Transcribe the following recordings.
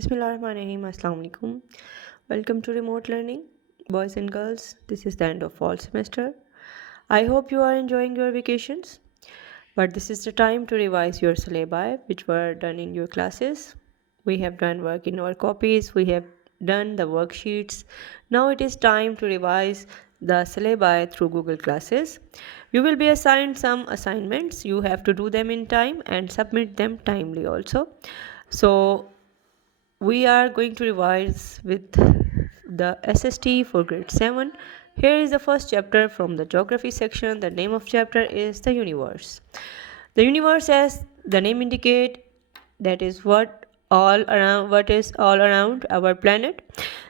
Bismillahirrahmanirrahim. Assalamu alaikum. Welcome to remote learning. Boys and girls, this is the end of fall semester. I hope you are enjoying your vacations. But this is the time to revise your syllabi, which were done in your classes. We have done work in our copies, we have done the worksheets. Now it is time to revise the syllabi through Google Classes. You will be assigned some assignments. You have to do them in time and submit them timely also. So we are going to revise with the SST for grade 7. Here is the first chapter from the geography section. The name of chapter is the universe. The universe, as the name indicate, that is what is all around our planet.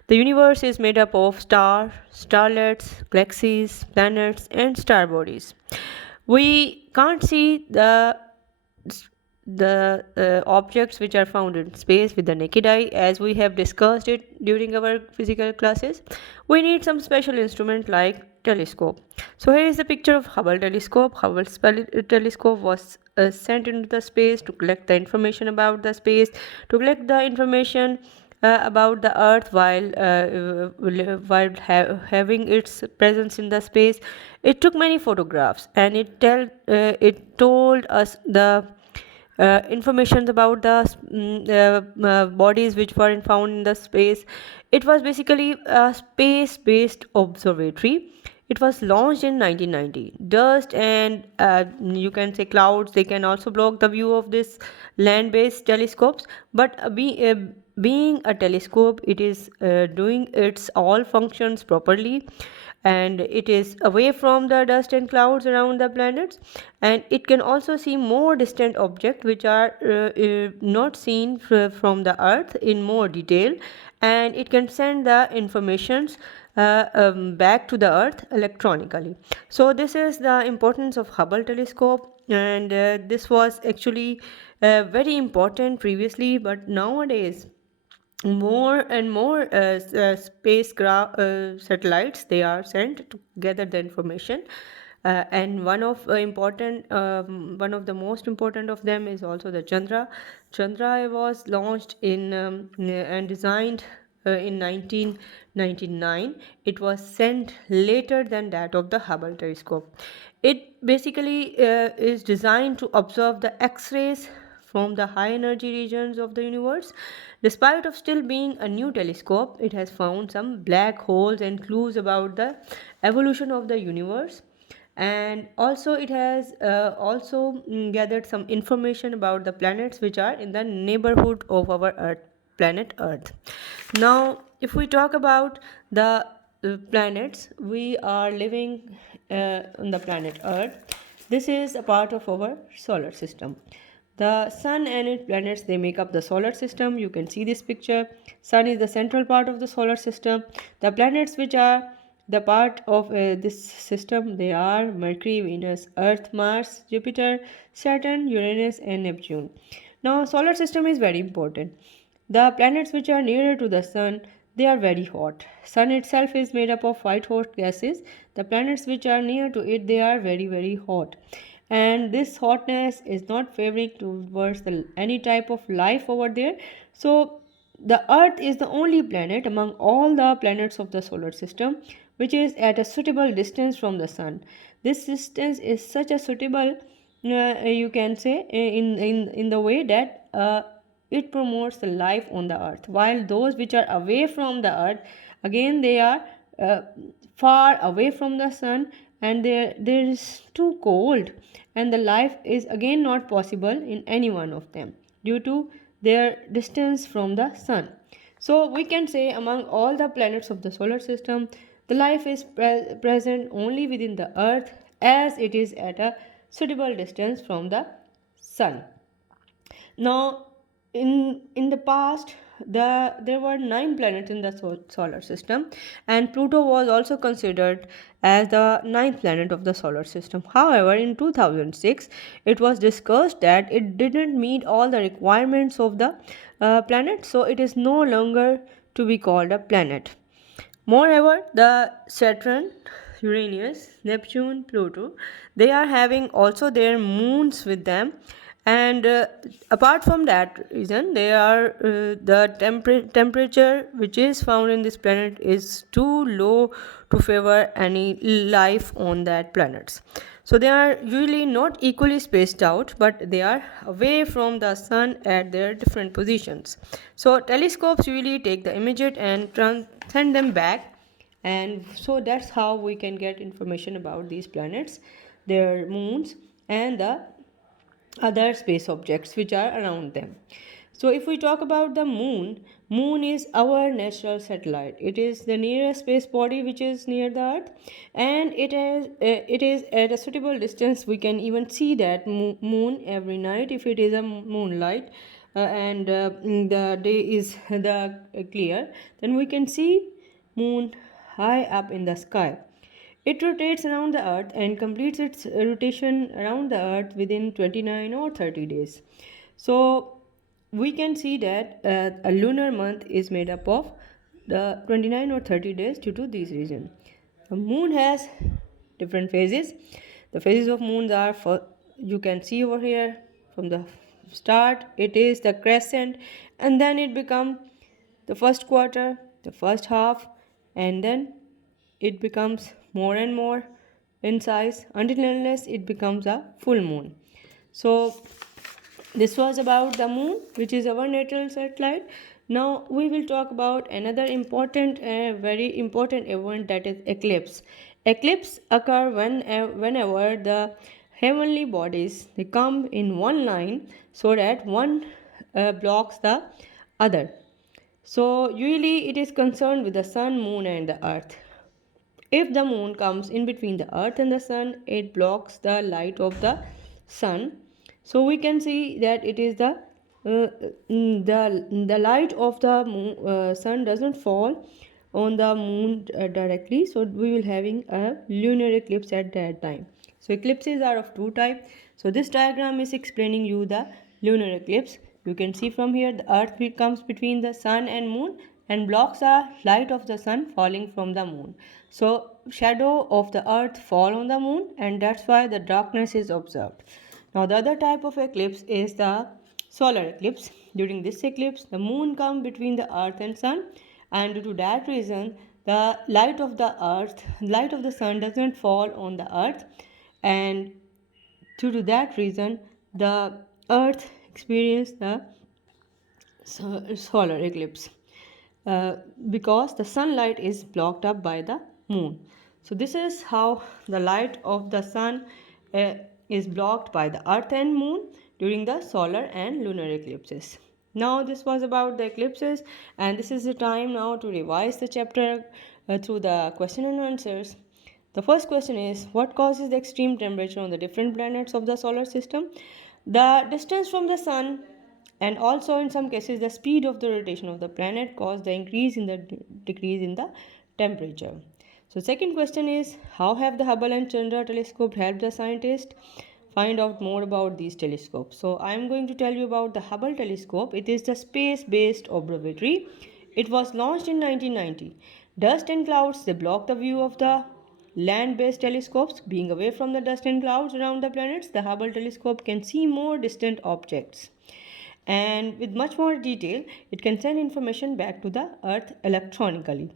The universe is made up of stars, starlets, galaxies, planets and star bodies. We can't see the objects which are found in space with the naked eye, as we have discussed it during our physical classes. We need some special instrument like telescope. So here is the picture of Hubble telescope. Telescope was sent into the space to collect the information about the space, to collect the information about the earth while having its presence in the space. It took many photographs, and it told us the information about the bodies which were found in the space. It was basically a space-based observatory. It was launched in 1990. Dust and you can say clouds, they can also block the view of this land-based telescopes. But being a telescope, it is doing its all functions properly, and it is away from the dust and clouds around the planets, and it can also see more distant objects which are not seen from the earth in more detail, and it can send the informations back to the earth electronically. So this is the importance of Hubble telescope, and this was actually very important previously, but nowadays more and more spacecraft satellites, they are sent to gather the information, and one of the most important of them is also the Chandra was launched in and designed in 1999. It was sent later than that of the Hubble telescope. It basically is designed to observe the X-rays from the high energy regions of the universe. Despite of still being a new telescope, it has found some black holes and clues about the evolution of the universe, and also it has gathered some information about the planets which are in the neighborhood of our planet earth. Now if we talk about the planets, we are living on the planet earth. This is a part of our solar system. The sun and its planets, they make up the solar system. You can see this picture. Sun is the central part of the solar system. The planets which are the part of this system, they are Mercury, Venus, Earth, Mars, Jupiter, Saturn, Uranus and Neptune. Now solar system is very important. The planets which are nearer to the sun, they are very hot. Sun itself is made up of white hot gases. The planets which are near to it, they are very hot, and this hotness is not favoring towards any type of life over there. So the earth is the only planet among all the planets of the solar system which is at a suitable distance from the sun. This distance is such a suitable, you can say, in the way that it promotes the life on the earth, while those which are away from the earth, again they are uh, far away from the sun, and there is too cold, and the life is again not possible in any one of them due to their distance from the sun. So we can say among all the planets of the solar system, the life is present only within the earth, as it is at a suitable distance from the sun. Now, in the past, there were 9 planets in the solar system, and Pluto was also considered as the ninth planet of the solar system. However, in 2006, it was discussed that it didn't meet all the requirements of the planet, so it is no longer to be called a planet. Moreover, the Saturn, Uranus, Neptune, Pluto, they are having also their moons with them, And apart from that reason, they are the temperature which is found in this planet is too low to favor any life on that planets. So they are usually not equally spaced out, but they are away from the sun at their different positions. So telescopes usually take the images and send them back, and so that's how we can get information about these planets, their moons, and the other space objects which are around them. So if we talk about the moon is our natural satellite. It is the nearest space body which is near the earth, and it is at a suitable distance. We can even see that moon every night if it is a moonlight, and the day is the clear, then we can see moon high up in the sky. It rotates around the Earth and completes its rotation around the Earth within 29 or 30 days. So we can see that a lunar month is made up of the 29 or 30 days due to these reasons. The moon has different phases. The phases of moons are, for you can see over here from the start, it is the crescent, and then it becomes the first quarter, the first half, and then it becomes more and more in size until unless it becomes a full moon. So this was about the moon, which is our natural satellite. Now we will talk about another important, very important event, that is eclipse. Eclipse occur whenever the heavenly bodies they come in one line so that one blocks the other. So usually it is concerned with the sun, moon, and the earth. If the moon comes in between the earth and the sun, it blocks the light of the sun. So we can see that it is the light of the sun doesn't fall on the moon directly. So we will having a lunar eclipse at that time. So eclipses are of two types. So this diagram is explaining you the lunar eclipse. You can see from here the earth comes between the sun and moon and blocks the light of the sun falling from the moon. So shadow of the earth fall on the moon, and that's why the darkness is observed. Now the other type of eclipse is the solar eclipse. During this eclipse, the moon comes between the earth and sun, and due to that reason, the light of the sun doesn't fall on the earth, and due to that reason, the earth experiences the solar eclipse uh, because the sunlight is blocked up by the moon. So this is how the light of the sun uh, is blocked by the earth and moon during the solar and lunar eclipses. Now this was about the eclipses, and this is the time now to revise the chapter through the question and answers. The first question is, what causes the extreme temperature on the different planets of the solar system? The distance from the sun and also in some cases the speed of the rotation of the planet cause the increase in the decrease in the temperature. So second question is, how have the Hubble and Chandra telescope helped the scientists find out more about these telescopes? So I am going to tell you about the Hubble telescope. It is the space based observatory. It was launched in 1990. Dust and clouds they block the view of the land based telescopes. Being away from the dust and clouds around the planets, the Hubble telescope can see more distant objects, and with much more detail it can send information back to the earth electronically.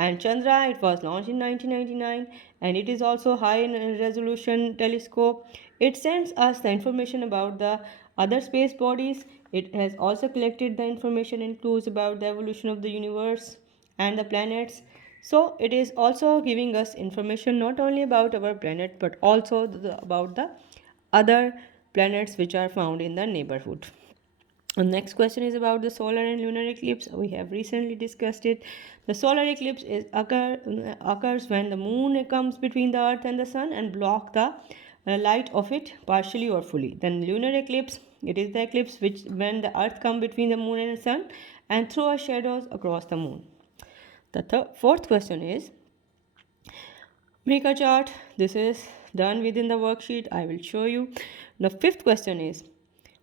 And Chandra, it was launched in 1999, and it is also high resolution telescope. It sends us the information about the other space bodies. It has also collected the information and clues about the evolution of the universe and the planets. So it is also giving us information not only about our planet but also about the other planets which are found in the neighborhood. The next question is about the solar and lunar eclipse. We have recently discussed it. The solar eclipse occurs when the moon comes between the earth and the sun and block the light of it partially or fully. Then lunar eclipse, it is the eclipse which when the earth comes between the moon and the sun and throw shadows across the moon. The fourth question is, make a chart. This is done within the worksheet. I will show you. The fifth question is,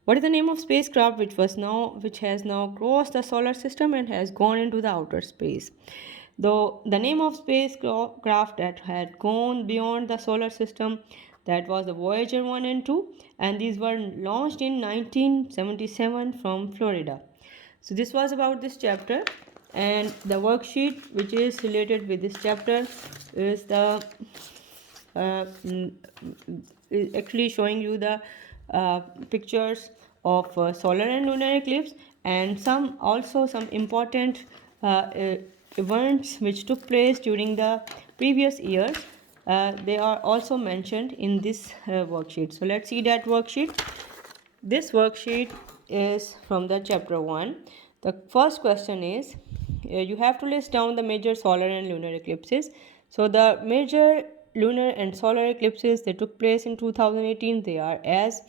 what is the name of spacecraft which has now crossed the solar system and has gone into the outer space? Though the name of spacecraft that had gone beyond the solar system, That was the Voyager 1 and 2, and these were launched in 1977 from Florida. So this was about this chapter, and the worksheet which is related with this chapter is the is actually showing you the pictures of solar and lunar eclipse, and some important events which took place during the previous years. They are also mentioned in this worksheet. So let's see that worksheet. This worksheet is from the chapter 1. The first question is you have to list down the major solar and lunar eclipses. So the major lunar and solar eclipses that took place in 2018, they are as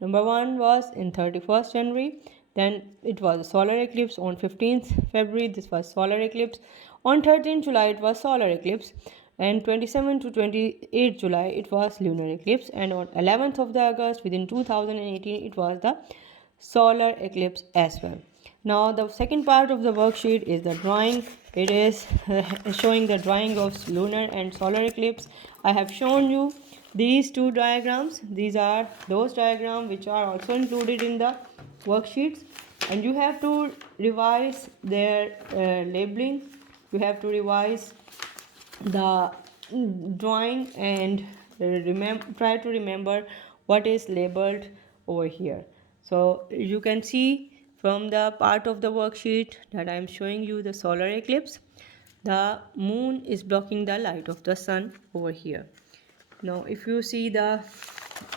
number 1 was in 31st January, then it was a solar eclipse on 15th February, this was solar eclipse. On 13th July it was solar eclipse, and 27 to 28 July it was lunar eclipse, and on 11th of the August within 2018 it was the solar eclipse as well. Now the second part of the worksheet is the drawing. It is showing the drawing of lunar and solar eclipse. I have shown you these two diagrams. These are those diagrams which are also included in the worksheets, and you have to revise their labeling. You have to revise the drawing and try to remember what is labeled over here. So you can see from the part of the worksheet that I am showing you the solar eclipse, the moon is blocking the light of the sun over here. Now if you see the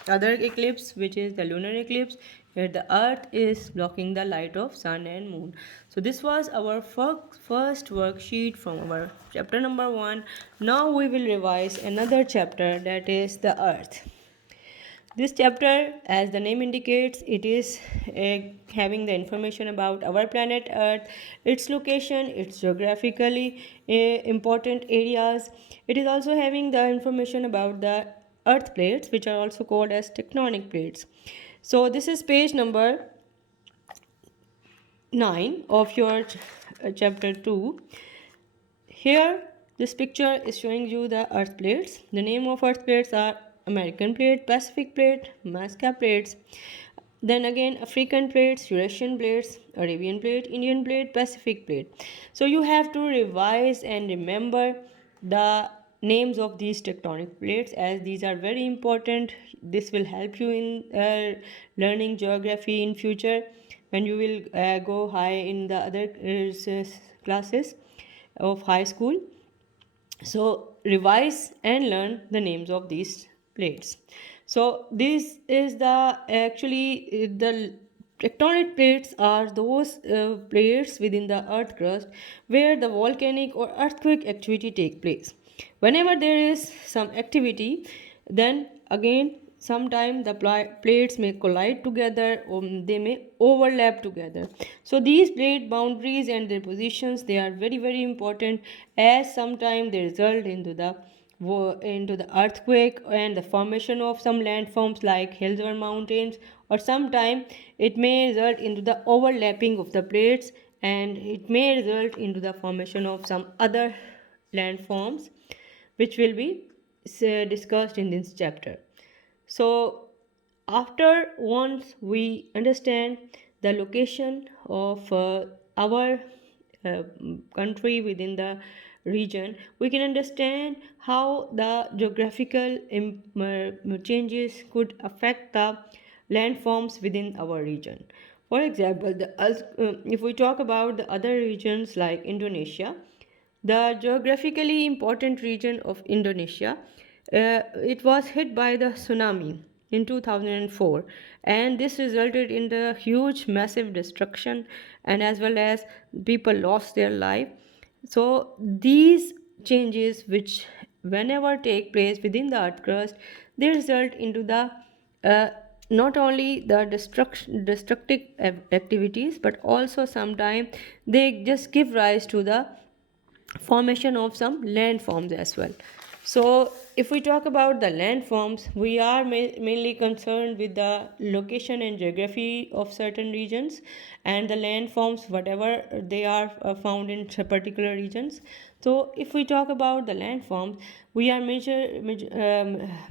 other eclipse, which is the lunar eclipse, where the earth is blocking the light of sun and moon. So this was our first worksheet from our chapter number 1. Now we will revise another chapter, that is the earth. This chapter, as the name indicates, it is having the information about our planet Earth, its location, its geographically important areas. It is also having the information about the earth plates, which are also called as tectonic plates. So this is page number 9 of your chapter 2. Here this picture is showing you the earth plates. The name of earth plates are American plate, Pacific plate, Nazca plates, then again African plates, Eurasian plates, Arabian plate, Indian plate, Pacific plate. So you have to revise and remember the names of these tectonic plates, as these are very important. This will help you in learning geography in future when you will go high in the other classes of high school. So revise and learn the names of these plates. So this is the actually the tectonic plates are those plates within the earth crust where the volcanic or earthquake activity take place. Whenever there is some activity, then again sometimes the plates may collide together or they may overlap together. So these plate boundaries and their positions, they are very important, as sometimes they result into the earthquake and the formation of some landforms like hills or mountains, or sometimes it may result into the overlapping of the plates, and it may result into the formation of some other landforms which will be discussed in this chapter. So after once we understand the location of our country within the region, we can understand how the geographical changes could affect the landforms within our region. For example, if we talk about the other regions like Indonesia, the geographically important region of Indonesia, it was hit by the tsunami in 2004, and this resulted in the huge massive destruction, and as well as people lost their life. So these changes which whenever take place within the earth crust, they result into the uh, not only the destructive activities, but also sometimes they just give rise to the formation of some landforms as well. So, if we talk about the landforms, we are mainly concerned with the location and geography of certain regions, and the landforms, whatever they are found in particular regions. So, if we talk about the landforms, we are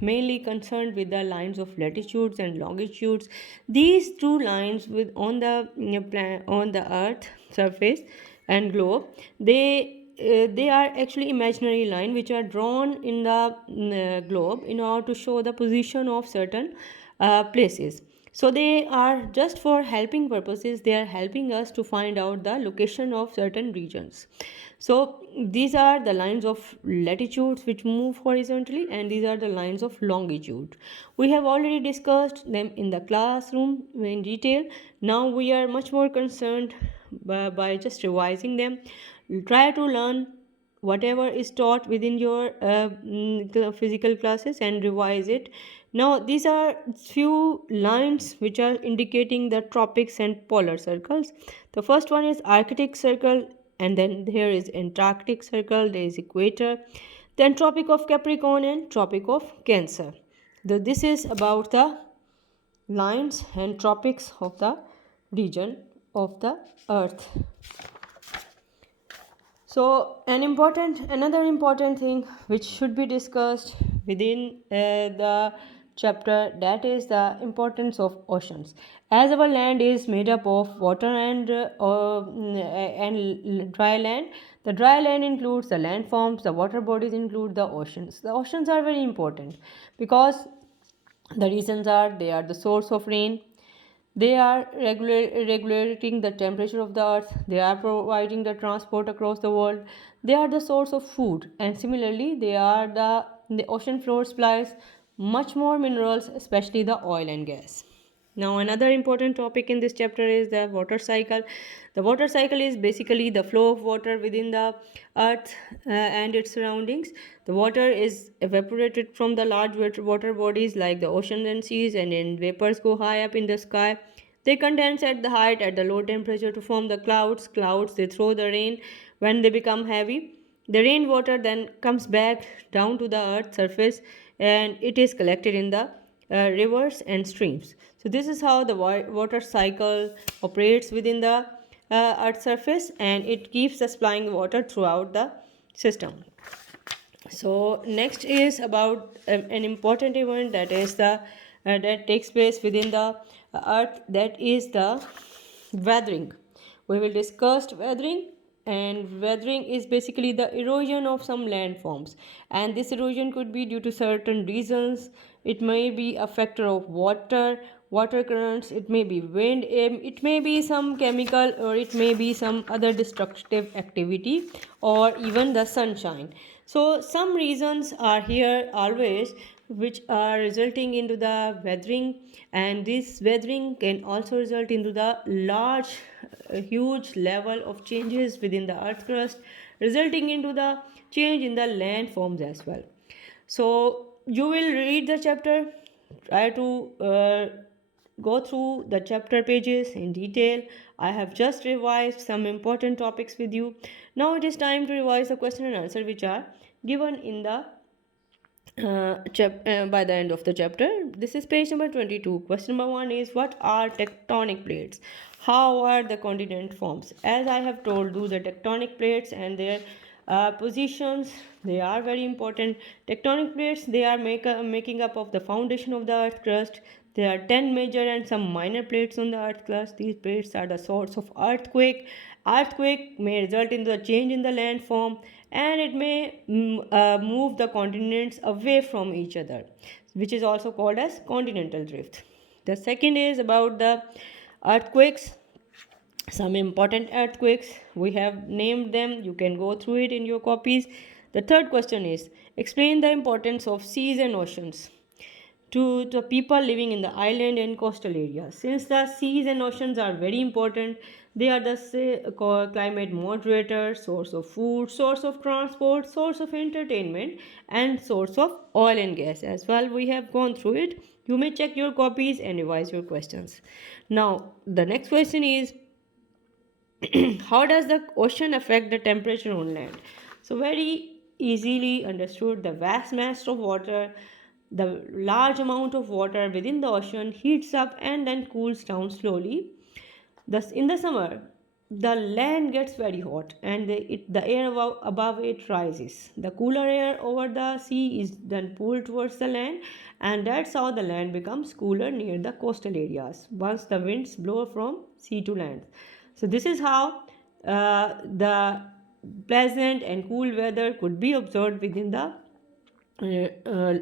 mainly concerned with the lines of latitudes and longitudes. These two lines with on the on the Earth surface and globe, they are actually imaginary line which are drawn in the globe in order to show the position of certain places. So they are just for helping purposes, they are helping us to find out the location of certain regions. So these are the lines of latitudes which move horizontally, and these are the lines of longitude. We have already discussed them in the classroom in detail. Now we are much more concerned by just revising them. Try to learn whatever is taught within your physical classes and revise it. Now these are few lines which are indicating the tropics and polar circles. The first one is Arctic Circle, and then there is Antarctic Circle, there is equator, then Tropic of Capricorn and Tropic of Cancer. This is about the lines and tropics of the region of the earth. So, another important thing which should be discussed within the chapter, that is the importance of oceans. As our land is made up of water and dry land, the dry land includes the landforms. The water bodies include the oceans. The oceans are very important because the reasons are they are the source of rain, they are regulating the temperature of the earth. They are providing the transport across the world. They are the source of food. And similarly, the ocean floor supplies much more minerals, especially the oil and gas. Now, another important topic in this chapter is the water cycle. The water cycle is basically the flow of water within the earth and its surroundings. The water is evaporated from the large water bodies like the oceans and seas, and then vapors go high up in the sky. They condense at the height at the low temperature to form the clouds. Clouds, they throw the rain when they become heavy. The rainwater then comes back down to the earth's surface, and it is collected in the rivers and streams. So this is how the water cycle operates within the earth's surface, and it keeps supplying water throughout the system. So next is about an important event that is the that takes place within the earth, that is the weathering. We will discuss weathering, and weathering is basically the erosion of some landforms, and this erosion could be due to certain reasons. It may be a factor of water currents, it may be wind, it may be some chemical, or it may be some other destructive activity, or even the sunshine. So some reasons are here always which are resulting into the weathering, and this weathering can also result into the huge level of changes within the earth crust, resulting into the change in the landforms as well. So you will read the chapter, try to go through the chapter pages in detail. I have just revised some important topics with you. Now it is time to revise the question and answer which are given in the by the end of the chapter. This is page number 22. Question number 1 is, what are tectonic plates? How are the continent forms? As I have told you, the tectonic plates and their positions, they are very important. Tectonic plates, they are making up of the foundation of the earth crust. There are 10 major and some minor plates on the earth crust. These plates are the source of earthquake. Earthquake may result in the change in the landform, and it may move the continents away from each other, which is also called as continental drift. The second is about the earthquakes. Some important earthquakes, we have named them, you can go through it in your copies. The third question is, explain the importance of seas and oceans to the people living in the island and coastal areas. Since the seas and oceans are very important, they are the climate moderator, source of food, source of transport, source of entertainment, and source of oil and gas as well. We have gone through it. You may check your copies and revise your questions. Now, the next question is, how does the ocean affect the temperature on land? So very easily understood. The vast mass of water, the large amount of water within the ocean heats up and then cools down slowly. Thus, in the summer, the land gets very hot and the air above it rises. The cooler air over the sea is then pulled towards the land, and that's how the land becomes cooler near the coastal areas once the winds blow from sea to land. So, this is how the pleasant and cool weather could be observed within the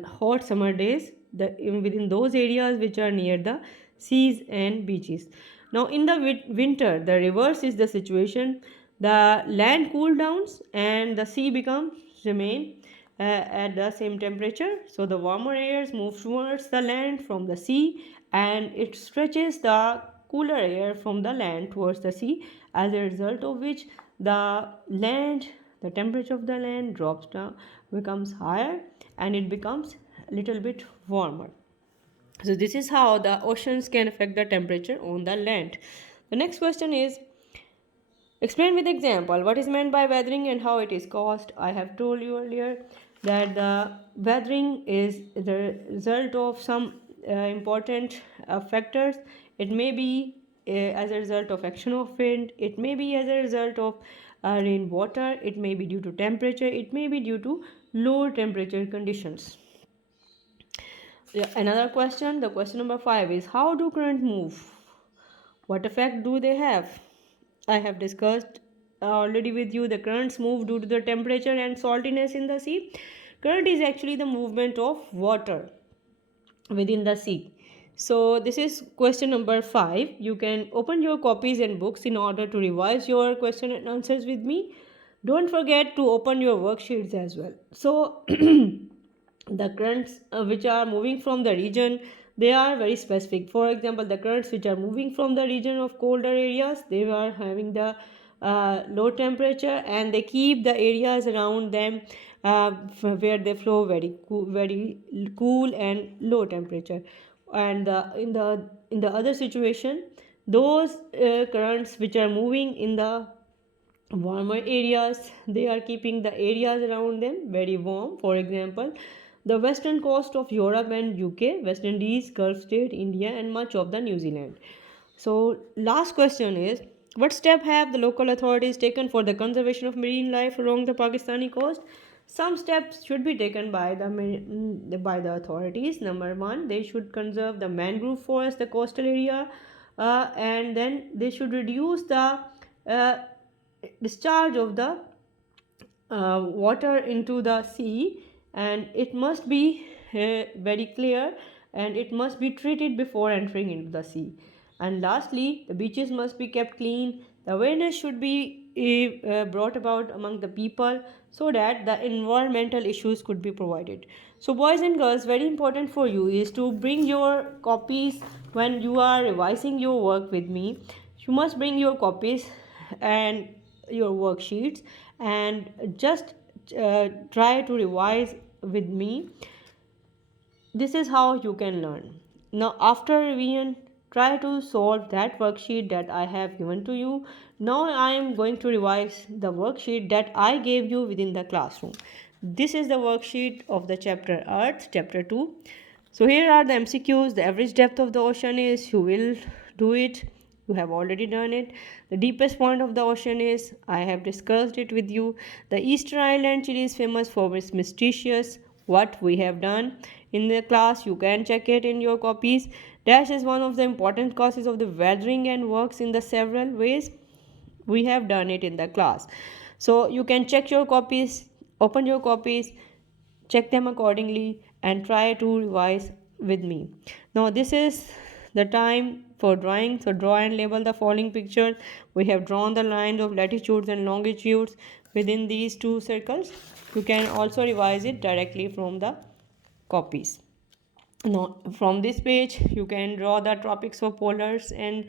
hot summer days within those areas which are near the seas and beaches. Now in the winter the reverse is the situation. The land cool downs and the sea becomes remain at the same temperature. So the warmer airs move towards the land from the sea, and it stretches the cooler air from the land towards the sea, as a result of which the temperature of the land drops down, becomes higher, and it becomes a little bit warmer. So this is how the oceans can affect the temperature on the land. The next question is, explain with example what is meant by weathering and how it is caused. I have told you earlier that the weathering is the result of some important factors. It may be as a result of action of wind, it may be as a result of rainwater, it may be due to temperature, it may be due to low temperature conditions. Yeah, another question, the question number 5 is, how do current move? What effect do they have? I have discussed already with you. The currents move due to the temperature and saltiness in the sea. Current is actually the movement of water within the sea. So this is question number 5. You can open your copies and books in order to revise your question and answers with me. Don't forget to open your worksheets as well. So the currents which are moving from the region, they are very specific. For example, the currents which are moving from the region of colder areas, they are having the low temperature, and they keep the areas around them where they flow very cool and low temperature. And in the other situation, those currents which are moving in the warmer areas, they are keeping the areas around them very warm. For example, the western coast of Europe and UK, West Indies, Gulf state, India, and much of the New Zealand. So last question is, what step have the local authorities taken for the conservation of marine life along the Pakistani coast? Some steps should be taken by the authorities. Number one, they should conserve the mangrove forest, the coastal area, and then they should reduce the uh, discharge of the water into the sea, and it must be very clear, and it must be treated before entering into the sea. And lastly, the beaches must be kept clean. The awareness should be brought about among the people so that the environmental issues could be provided. So boys and girls, very important for you is to bring your copies when you are revising your work with me. You must bring your copies and your worksheets, and just try to revise with me. This is how you can learn. Now after revision, try to solve that worksheet that I have given to you. Now I am going to revise the worksheet that I gave you within the classroom. This is the worksheet of the chapter Earth, chapter 2. So here are the MCQs. The average depth of the ocean is, you will do it, you have already done it. The deepest point of the ocean is, I have discussed it with you. The Easter Island Chile is famous for its mysterious, what we have done in the class, you can check it in your copies. Dash is one of the important causes of the weathering and works in the several ways, we have done it in the class. So you can check your copies, open your copies, check them accordingly, and try to revise with me. Now this is the time for drawing. So draw and label the following pictures. We have drawn the lines of latitudes and longitudes within these two circles. You can also revise it directly from the copies. Now from this page you can draw the tropics of polars and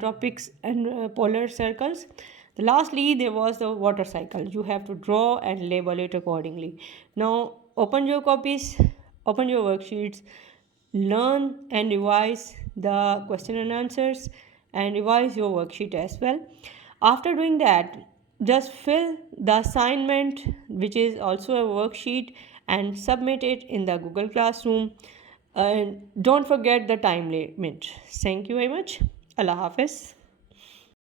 tropics and polar circles. Lastly, there was the water cycle. You have to draw and label it accordingly. Now open your copies, open your worksheets, learn and revise the question and answers, and revise your worksheet as well. After doing that, just fill the assignment, which is also a worksheet, and submit it in the Google Classroom. And don't forget the time limit. Thank you very much. Allah Hafiz.